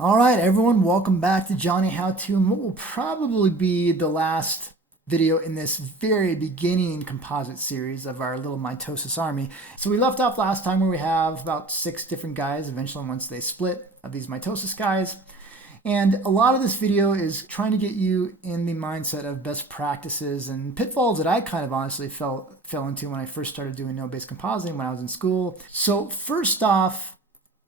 All right, everyone, welcome back to Johnny How To, and what will probably be the last video in this very beginning composite series of our little mitosis army. So we left off last time where we have about 6 different guys, eventually once they split, of these mitosis guys. And a lot of this video is trying to get you in the mindset of best practices and pitfalls that I kind of honestly fell into when I first started doing node-based compositing when I was in school. So first off,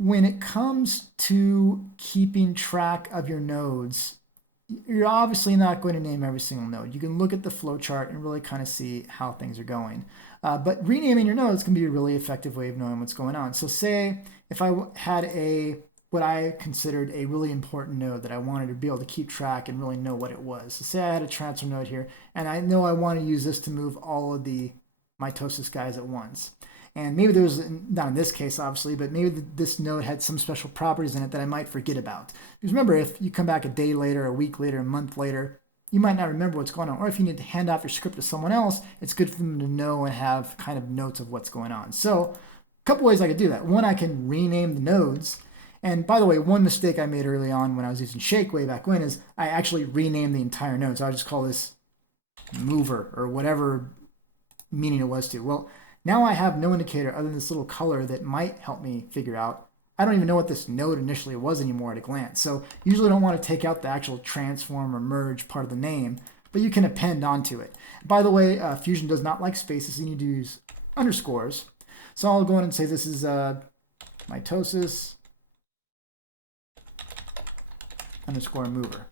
when it comes to keeping track of your nodes, you're obviously not going to name every single node. You can look at the flow chart and really kind of see how things are going. But renaming your nodes can be a really effective way of knowing what's going on. So say if I had what I considered a really important node that I wanted to be able to keep track and really know what it was. So say I had a transfer node here, and I know I want to use this to move all of the mitosis guys at once. And maybe there was, not in this case obviously, but maybe this node had some special properties in it that I might forget about. Because remember, if you come back a day later, a week later, a month later, you might not remember what's going on. Or if you need to hand off your script to someone else, it's good for them to know and have kind of notes of what's going on. So a couple ways I could do that. One, I can rename the nodes. And by the way, one mistake I made early on when I was using Shake way back when is I actually renamed the entire node. So I just call this mover or whatever meaning it was to. Well, now I have no indicator other than this little color that might help me figure out. I don't even know what this node initially was anymore at a glance. So usually don't want to take out the actual transform or merge part of the name, but you can append onto it. By the way, Fusion does not like spaces. You need to use underscores. So I'll go in and say this is mitosis underscore mover.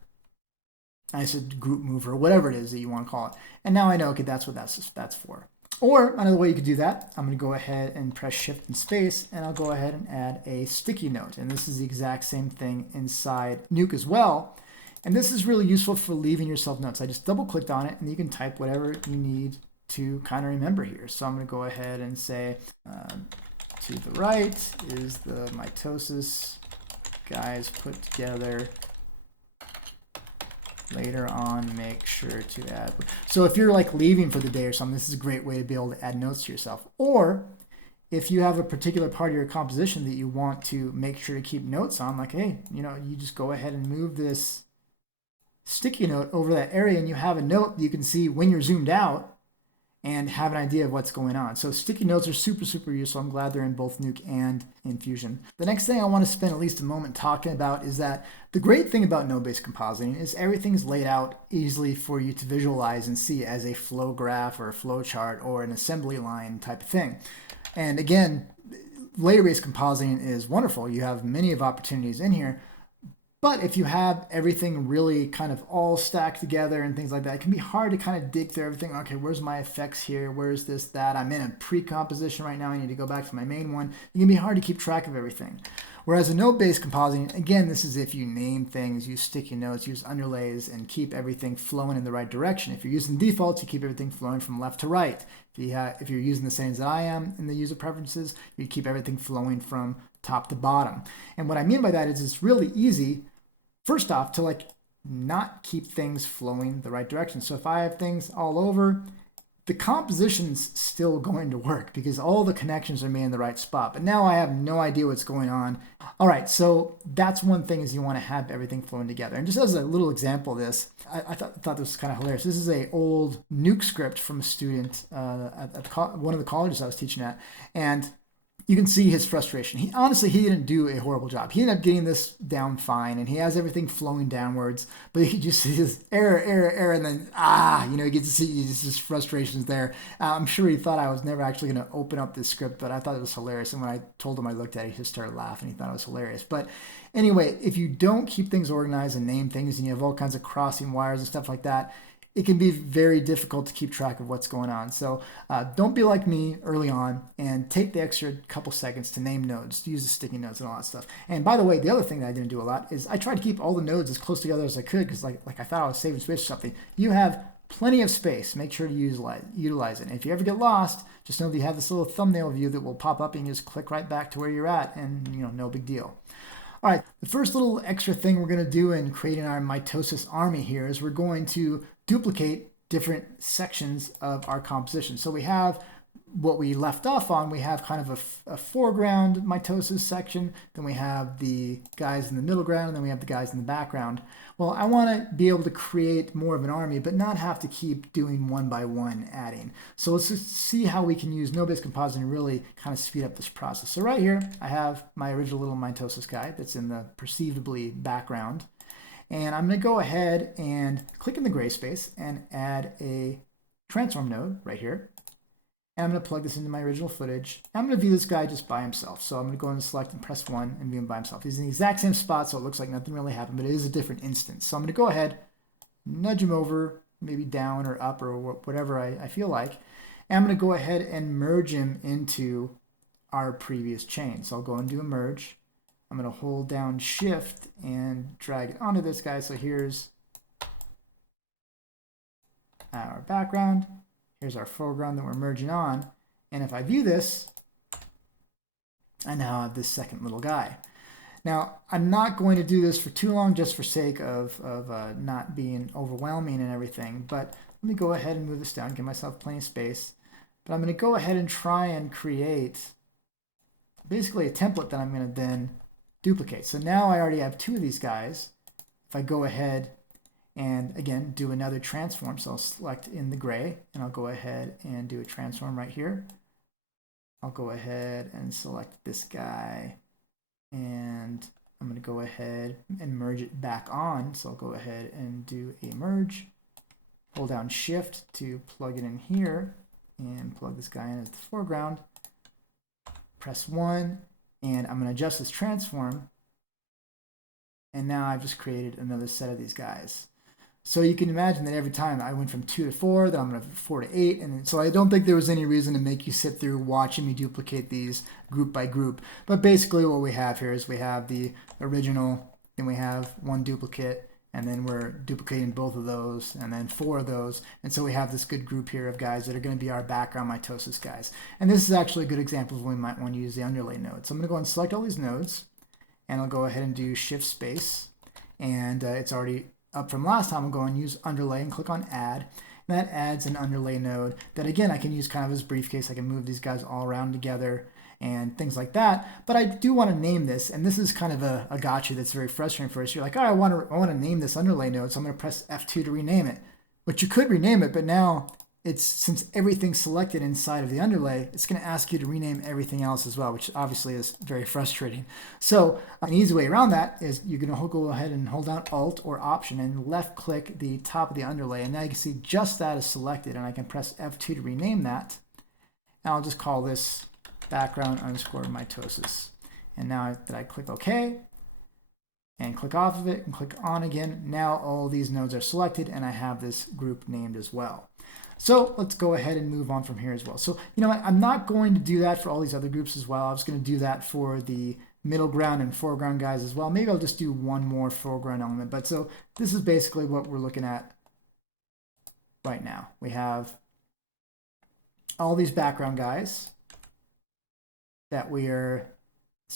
I said group mover, whatever it is that you want to call it. And now I know, okay, that's what that's for. Or another way you could do that, I'm going to go ahead and press Shift and Space, and I'll go ahead and add a sticky note. And this is the exact same thing inside Nuke as well. And this is really useful for leaving yourself notes. I just double clicked on it, and you can type whatever you need to kind of remember here. So I'm going to go ahead and say, to the right is the mitosis guys put together. Later on, make sure to add. So if you're like leaving for the day or something, this is a great way to be able to add notes to yourself. Or if you have a particular part of your composition that you want to make sure to keep notes on, like, hey, you just go ahead and move this sticky note over that area and you have a note that you can see when you're zoomed out and have an idea of what's going on. So sticky notes are super, super useful. I'm glad they're in both Nuke and in Fusion. The next thing I want to spend at least a moment talking about is that the great thing about node-based compositing is everything's laid out easily for you to visualize and see as a flow graph or a flow chart or an assembly line type of thing. And again, layer-based compositing is wonderful. You have many of opportunities in here. But if you have everything really kind of all stacked together and things like that, it can be hard to kind of dig through everything. Okay, where's my effects here? Where's this, that? I'm in a pre-composition right now. I need to go back to my main one. It can be hard to keep track of everything. Whereas a node-based compositing, again, this is if you name things, use sticky notes, use underlays, and keep everything flowing in the right direction. If you're using defaults, you keep everything flowing from left to right. If you're using the settings that I am in the user preferences, you keep everything flowing from top to bottom. And what I mean by that is it's really easy, first off, to not keep things flowing the right direction. So if I have things all over, the composition's still going to work because all the connections are made in the right spot. But now I have no idea what's going on. All right, so that's one thing is you want to have everything flowing together. And just as a little example of this, I thought this was kind of hilarious. This is a old Nuke script from a student at one of the colleges I was teaching at. And you can see his frustration. He didn't do a horrible job. He ended up getting this down fine, and he has everything flowing downwards. But you can just see his error, and then you get to see his frustrations there. I'm sure he thought I was never actually going to open up this script, but I thought it was hilarious. And when I told him I looked at it, he just started laughing. He thought it was hilarious. But anyway, if you don't keep things organized and name things, and you have all kinds of crossing wires and stuff like that, it can be very difficult to keep track of what's going on. So don't be like me early on and take the extra couple seconds to name nodes, to use the sticky notes and all that stuff. And by the way, the other thing that I didn't do a lot is I tried to keep all the nodes as close together as I could because like I thought I was saving space or something. You have plenty of space. Make sure to utilize it. And if you ever get lost, just know that you have this little thumbnail view that will pop up and you just click right back to where you're at and no big deal. All right, the first little extra thing we're going to do in creating our mitosis army here is we're going to duplicate different sections of our composition. So we have what we left off on, we have kind of a foreground mitosis section, then we have the guys in the middle ground, and then we have the guys in the background. Well, I want to be able to create more of an army, but not have to keep doing one by one adding. So let's just see how we can use node-based compositing to really kind of speed up this process. So right here, I have my original little mitosis guy that's in the perceivably background. And I'm going to go ahead and click in the gray space and add a transform node right here. And I'm going to plug this into my original footage. I'm going to view this guy just by himself. So I'm going to go and select and press 1 and view him by himself. He's in the exact same spot, so it looks like nothing really happened, but it is a different instance. So I'm going to go ahead, nudge him over, maybe down or up or whatever I feel like. And I'm going to go ahead and merge him into our previous chain. So I'll go and do a merge. I'm going to hold down Shift and drag it onto this guy. So here's our background. Here's our foreground that we're merging on. And if I view this, I now have this second little guy. Now, I'm not going to do this for too long just for sake of not being overwhelming and everything. But let me go ahead and move this down, give myself plenty of space. But I'm going to go ahead and try and create basically a template that I'm going to then duplicate. So now I already have 2 of these guys. If I go ahead and again do another transform, so I'll select in the gray and I'll go ahead and do a transform right here. I'll go ahead and select this guy and I'm going to go ahead and merge it back on. So I'll go ahead and do a merge, hold down Shift to plug it in here and plug this guy in as the foreground, press 1, and I'm going to adjust this transform, and now I've just created another set of these guys. So you can imagine that every time I went from 2 to 4, then I'm going to 4 to 8, and so I don't think there was any reason to make you sit through watching me duplicate these group by group. But basically what we have here is we have the original, then we have 1 duplicate, and then we're duplicating both of those, and then 4 of those, and so we have this good group here of guys that are going to be our background mitosis guys. And this is actually a good example of when we might want to use the underlay node. So I'm going to go and select all these nodes, and I'll go ahead and do Shift space, and it's already up from last time. I'll go and use underlay and click on add, and that adds an underlay node that again I can use kind of as briefcase. I can move these guys all around together and things like that. But I do want to name this, and this is kind of a gotcha that's very frustrating for us. You're like, oh, I want to name this underlay node, so I'm going to press F2 to rename it. But you could rename it, but now it's, since everything's selected inside of the underlay, it's going to ask you to rename everything else as well, which obviously is very frustrating. So an easy way around that is you're going to go ahead and hold down Alt or Option and left click the top of the underlay, and now you can see just that is selected, and I can press F2 to rename that, and I'll just call this background underscore mitosis. And now that I click OK and click off of it and click on again, now all these nodes are selected and I have this group named as well. So let's go ahead and move on from here as well. So you know what, I'm not going to do that for all these other groups as well. I was going to do that for the middle ground and foreground guys as well. Maybe I'll just do one more foreground element. But so this is basically what we're looking at right now. We have all these background guys that we are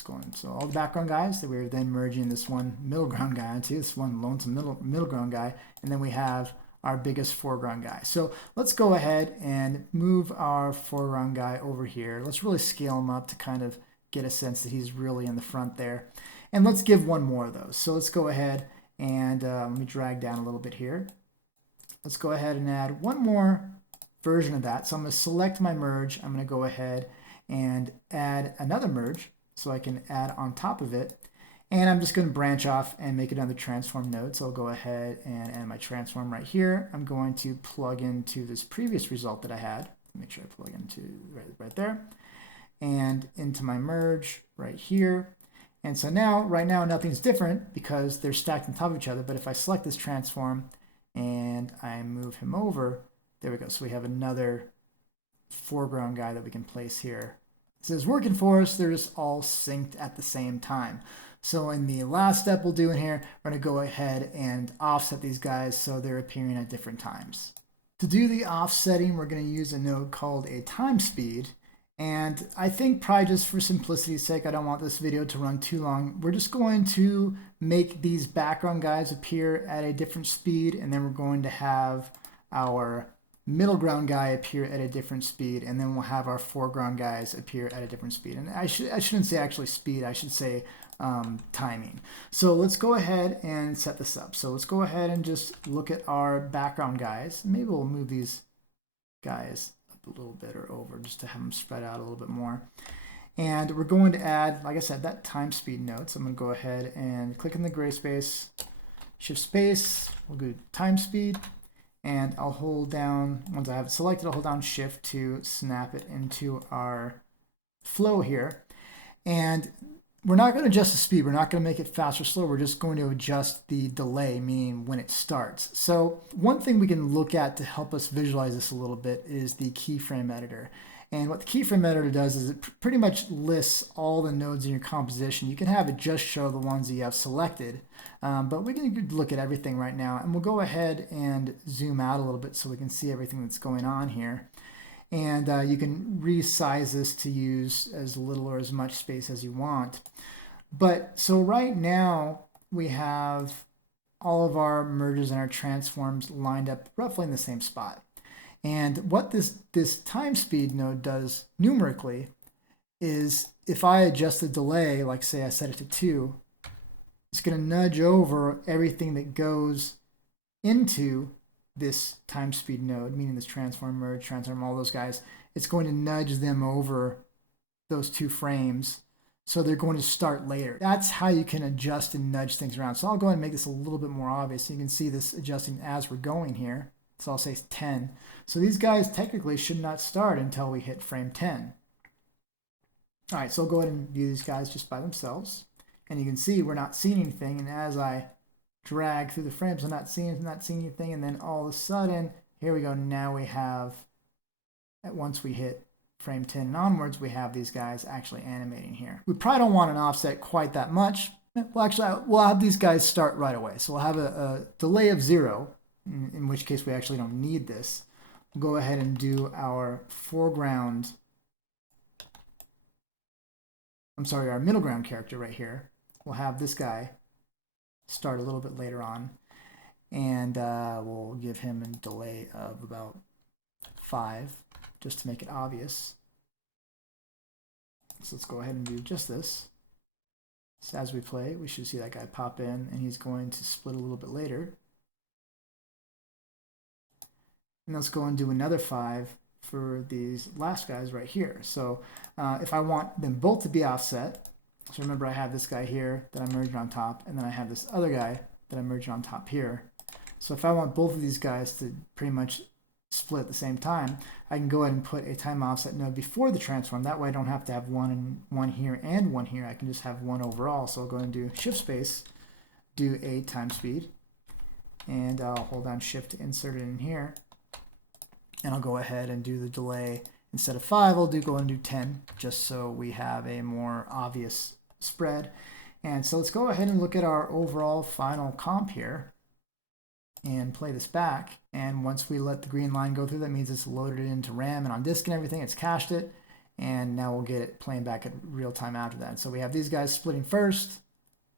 going. So all the background guys that we're then merging this one middle ground guy into, this one lonesome middle ground guy, and then we have our biggest foreground guy. So let's go ahead and move our foreground guy over here. Let's really scale him up to kind of get a sense that he's really in the front there. And let's give one more of those. So let's go ahead and let me drag down a little bit here. Let's go ahead and add one more version of that. So I'm going to select my merge. I'm going to go ahead and add another merge so I can add on top of it. And I'm just going to branch off and make another transform node. So I'll go ahead and add my transform right here. I'm going to plug into this previous result that I had. Make sure I plug into right there. And into my merge right here. And so now, right now, nothing's different because they're stacked on top of each other. But if I select this transform and I move him over, there we go. So we have another foreground guy that we can place here. So it's working for us. They're just all synced at the same time. So in the last step we'll do in here, we're going to go ahead and offset these guys so they're appearing at different times. To do the offsetting, we're going to use a node called a time speed. And I think probably just for simplicity's sake, I don't want this video to run too long. We're just going to make these background guys appear at a different speed, and then we're going to have our middle ground guy appear at a different speed, and then we'll have our foreground guys appear at a different speed. And I shouldn't say actually speed, I should say timing. So let's go ahead and set this up. So let's go ahead and just look at our background guys. Maybe we'll move these guys up a little bit or over just to have them spread out a little bit more. And we're going to add, like I said, that time speed node. So I'm going to go ahead and click in the gray space, shift space, we'll go time speed, and I'll hold down, once I have it selected, I'll hold down shift to snap it into our flow here. And we're not going to adjust the speed. We're not going to make it fast or slow. We're just going to adjust the delay, meaning when it starts. So one thing we can look at to help us visualize this a little bit is the keyframe editor. And what the keyframe editor does is it pretty much lists all the nodes in your composition. You can have it just show the ones that you have selected, but we can look at everything right now. And we'll go ahead and zoom out a little bit so we can see everything that's going on here. And you can resize this to use as little or as much space as you want. But so right now we have all of our merges and our transforms lined up roughly in the same spot. And what this time speed node does numerically is if I adjust the delay, like say I set it to 2, it's going to nudge over everything that goes into this time speed node, meaning this transform, merge, transform, all those guys. It's going to nudge them over those 2 frames. So they're going to start later. That's how you can adjust and nudge things around. So I'll go ahead and make this a little bit more obvious. You can see this adjusting as we're going here. So I'll say 10. So these guys technically should not start until we hit frame 10. All right, so I'll go ahead and view these guys just by themselves. And you can see we're not seeing anything. And as I drag through the frames, I'm not seeing anything. And then all of a sudden, here we go. Now we have, once we hit frame 10 and onwards, we have these guys actually animating here. We probably don't want an offset quite that much. Well, actually, we'll have these guys start right away. So we'll have a delay of 0. In which case we actually don't need this. We'll go ahead and do our foreground, our middle ground character right here. We'll have this guy start a little bit later on, and we'll give him a delay of about 5, just to make it obvious. So let's go ahead and do just this. So as we play, we should see that guy pop in, and he's going to split a little bit later. And let's go and do another 5 for these last guys right here. So if I want them both to be offset, so remember I have this guy here that I'm merging on top, and then I have this other guy that I'm merging on top here. So if I want both of these guys to pretty much split at the same time, I can go ahead and put a time offset node before the transform. That way I don't have to have one here and one here. I can just have one overall. So I'll go and do shift space, do a time speed, and I'll hold down shift to insert it in here. And I'll go ahead and do the delay. Instead of 5, I'll go and do 10, just so we have a more obvious spread. And so let's go ahead and look at our overall final comp here and play this back. And once we let the green line go through, that means it's loaded it into RAM and on disk and everything. It's cached it. And now we'll get it playing back at real time after that. So we have these guys splitting first.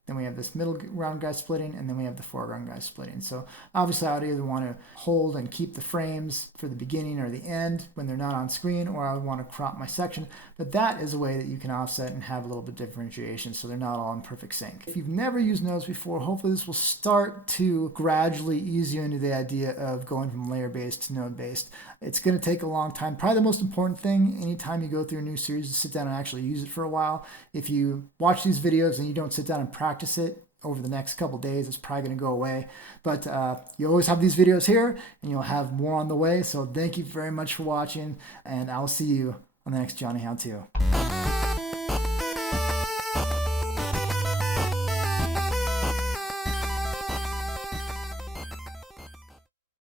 Then we have this middle ground guy splitting, and then we have the foreground guy splitting. So obviously I would either want to hold and keep the frames for the beginning or the end when they're not on screen, or I would want to crop my section. But that is a way that you can offset and have a little bit of differentiation so they're not all in perfect sync. If you've never used nodes before, hopefully this will start to gradually ease you into the idea of going from layer-based to node-based. It's going to take a long time. Probably the most important thing anytime you go through a new series is to sit down and actually use it for a while. If you watch these videos and you don't sit down and practice it over the next couple days, it's probably going to go away. But you always have these videos here, and you'll have more on the way. So thank you very much for watching, and I'll see you on the next Johnny How To.